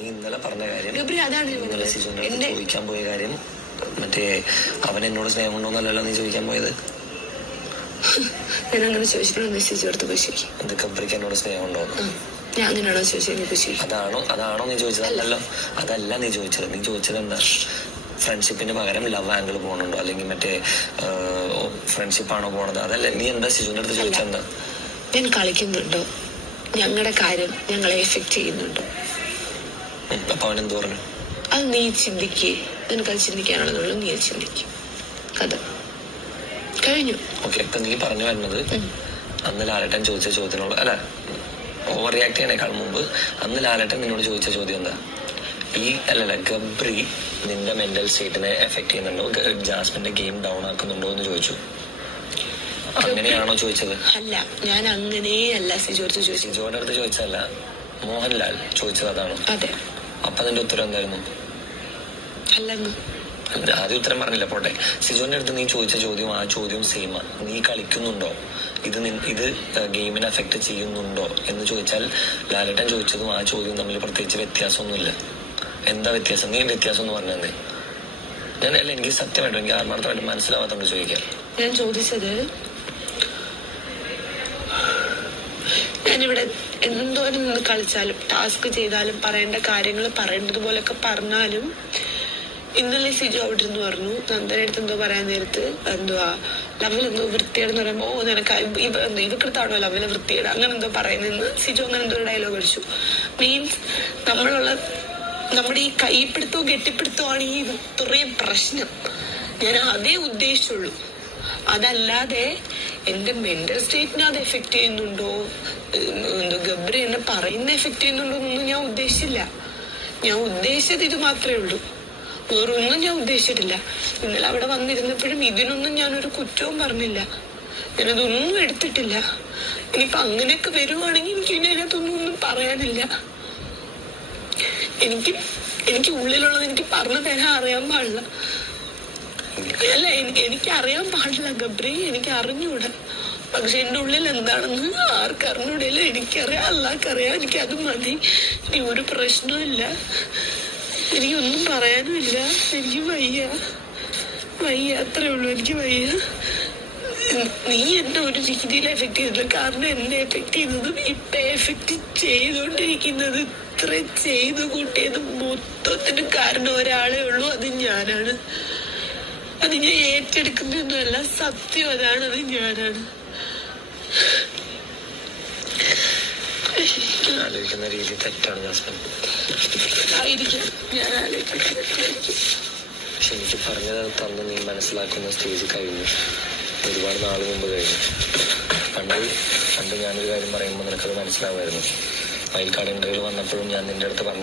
നീ ഇന്നലെ പറഞ്ഞ കാര്യം, അതാണ് ഇന്നലെ സിജുവിന്റെ അടുത്ത് ചോദിക്കാൻ പോയ കാര്യം, മറ്റേ അവൻ എന്നോട് സ്നേഹമുണ്ടോന്നല്ലല്ലോ നീ ചോദിക്കാൻ പോയത്. ഞാൻ അങ്ങനെ ചോദിച്ചിട്ട് സിജു അടുത്ത് പോയി ചോദിക്കും, എന്ത് ഗബ്രിക്ക് എന്നോട് സ്നേഹമുണ്ടോ? ഞാൻ അങ്ങനെയാണോ ചോദിച്ചത്? അതാണോ നീ ചോദിച്ചത്? അല്ലല്ലോ, അതല്ല നീ ചോദിച്ചത്. നീ ചോദിച്ചത് എന്താ? ഫ്രണ്ട്ഷിപ്പിന് പകരം ലവ് ആംഗിൾ പോകണുണ്ടോ, അല്ലെങ്കിൽ മറ്റേ ഫ്രണ്ട്ഷിപ്പാണോ പോണത്? അതല്ല, നീ എന്താ സിജുവിന്റെ അടുത്ത് ചോദിച്ചെന്താ? ഞാൻ കളിക്കുന്നുണ്ടോ, ഞങ്ങളുടെ കാര്യം ഞങ്ങളെ എഫക്ട് ചെയ്യുന്നുണ്ടോ? അപ്പൊ അവൻ എന്ത് പറഞ്ഞു? അത് നീ ചിന്തിക്കേ, നിനക്കത് ചിന്തിക്കാനുള്ളതുള്ളൂ, നീ അത് ചിന്തിക്കും. കഥ കഴിഞ്ഞു. ഓക്കെ, ഇപ്പൊ നീ പറഞ്ഞു വരുന്നത് അന്ന് ലാലേട്ടൻ ചോദിച്ച ചോദ്യത്തിനുള്ള, അല്ല, ഓവർ റിയാക്ട് ചെയ്യണേക്കാൾ മുമ്പ് അന്ന് ലാലേട്ടൻ നിന്നോട് ചോദിച്ച ചോദ്യം എന്താ? ഗബ്രി നിന്റെ മെന്റൽ സ്റ്റേറ്റിനെ എഫക്ട് ചെയ്യുന്നുണ്ടോ, ജാസ്മിന്റെ ഗെയിം ഡൗൺ ആക്കുന്നുണ്ടോ എന്ന് ചോദിച്ചു. അങ്ങനെയാണോ ചോദിച്ചത്? അല്ല, ഞാൻ അങ്ങനെയല്ല സിജോയുടെ അടുത്ത് ചോദിച്ചതല്ല, മോഹൻലാൽ ചോദിച്ചത് അതാണോ? അതെ. അപ്പൊ അതിന്റെ ഉത്തരം എന്തായിരുന്നു? അല്ലെന്ന് ആദ്യം ഉത്തരം പറഞ്ഞില്ല, പോട്ടെ. സിജുവിന്റെ അടുത്ത് നീ ചോദിച്ച ചോദ്യം ആ ചോദ്യം സെയിമാ. നീ കളിക്കുന്നുണ്ടോ, ഇത് ഗെയിമിനെ അഫക്ട് ചെയ്യുന്നുണ്ടോ എന്ന് ചോദിച്ചാൽ ലാലേട്ടൻ ചോദിച്ചതും ആ ചോദ്യവും തമ്മിൽ പ്രത്യേകിച്ച് വ്യത്യാസമൊന്നുമില്ല. എന്താ വ്യത്യാസം? നീ വ്യത്യാസം എന്ന് പറഞ്ഞേ. എനിക്ക് സത്യമായിട്ടും എനിക്ക് ആത്മാർത്ഥമായിട്ട് മനസ്സിലാവാത്തോണ്ട് ചോദിക്കാം. ഞാൻ ചോദിച്ചത്, ഞാനിവിടെ എന്തോരം നിന്ന് കളിച്ചാലും ടാസ്ക് ചെയ്താലും പറയേണ്ട കാര്യങ്ങൾ പറയേണ്ടതുപോലൊക്കെ പറഞ്ഞാലും, ഇന്നലെ സിജു അവിടെ ഇരുന്ന് പറഞ്ഞു, നന്ദന അടുത്ത് എന്തോ പറയാൻ നേരത്ത് എന്തുവാ ലവൽ എന്തോ വൃത്തിയേടെന്ന് പറയുമ്പോ, നിനക്ക് ഇവക്കെടുത്താണോ ലവലെ വൃത്തിയേട്, അങ്ങനെ എന്തോ പറയുന്നെന്ന് സിജു അങ്ങനെ എന്തോ ഡയലോഗ് അടിച്ചു. മീൻസ് നമ്മുടെ ഈ കൈപ്പിടുത്തവും കെട്ടിപ്പിടുത്തമാണ് ഈ ഇത്രയും പ്രശ്നം. ഞാൻ അതേ ഉദ്ദേശിച്ചുള്ളൂ. അതല്ലാതെ എന്റെ മെന്റൽ സ്റ്റേറ്റിനെ അത് എഫക്ട് ചെയ്യുന്നുണ്ടോ, ഗബ്രി എന്നെ പറയുന്ന എഫക്ട് ചെയ്യുന്നുണ്ടോ എന്നൊന്നും ഞാൻ ഉദ്ദേശിച്ചില്ല. ഞാൻ ഉദ്ദേശിച്ചത് ഇത് മാത്രമേ ഉള്ളൂ, വേറൊന്നും ഞാൻ ഉദ്ദേശിച്ചിട്ടില്ല. ഇന്നലെ അവിടെ വന്നിരുന്നപ്പോഴും ഇതിനൊന്നും ഞാനൊരു കുറ്റവും പറഞ്ഞില്ല, ഞാനതൊന്നും എടുത്തിട്ടില്ല. ഇനിയിപ്പൊ അങ്ങനെയൊക്കെ വരുവാണെങ്കിൽ എനിക്ക് ഇനി അതിനകത്തൊന്നും പറയാനില്ല. എനിക്ക് ഉള്ളിലുള്ളത് എനിക്ക് പറഞ്ഞു തരാൻ അറിയാൻ പാടില്ല. അല്ല, എനിക്ക് അറിയാൻ പാടില്ല ഗബ്രി, എനിക്ക് അറിഞ്ഞൂടാ. പക്ഷെ എന്റെ ഉള്ളിൽ എന്താണെന്ന് ആർക്കറിഞ്ഞൂടല്ലോ, എനിക്കറിയാം, അല്ലാക്കറിയാം. എനിക്കത് മതി. ഇനി ഒരു പ്രശ്നമില്ല, എനിക്കൊന്നും പറയാനും ഇല്ല. എനിക്ക് വയ്യ, അത്രേ ഉള്ളൂ. എനിക്ക് വയ്യ. നീ എന്നെ ഒരു രീതിയിൽ എഫക്ട് ചെയ്തില്ല. കാരണം എന്നെ എഫക്ട് ചെയ്തതും ഇപ്പൊ എഫക്ട് ചെയ്തോണ്ടിരിക്കുന്നത്, ഇത്ര ചെയ്തു കൂട്ടിയത് മൊത്തത്തിന് കാരണം ഒരാളേ ഉള്ളൂ, അത് ഞാനാണ്. അത് ഞാൻ ഏറ്റെടുക്കുന്നൊന്നുമല്ല, സത്യം അതാണ്, അത് ഞാനാണ്. ആലോചിക്കുന്ന രീതി തെറ്റാണ് ജാസ്മിൻ. ആയിരിക്കും, ഞാൻ ആലോചിക്കുന്നത്. പക്ഷെ എനിക്ക് പറഞ്ഞത് തന്ന് നീ മനസ്സിലാക്കുന്ന സ്റ്റേജ് കഴിഞ്ഞു, ഒരുപാട് നാൾ മുമ്പ് കഴിഞ്ഞു. പണ്ട് ഞാനൊരു കാര്യം പറയുമ്പോൾ നിനക്കത് മനസ്സിലാവുമായിരുന്നു. വയൽക്കാട് ഇന്റർവ്യൂ വന്നപ്പോഴും ഞാൻ നിന്റെ അടുത്ത് പറഞ്ഞു.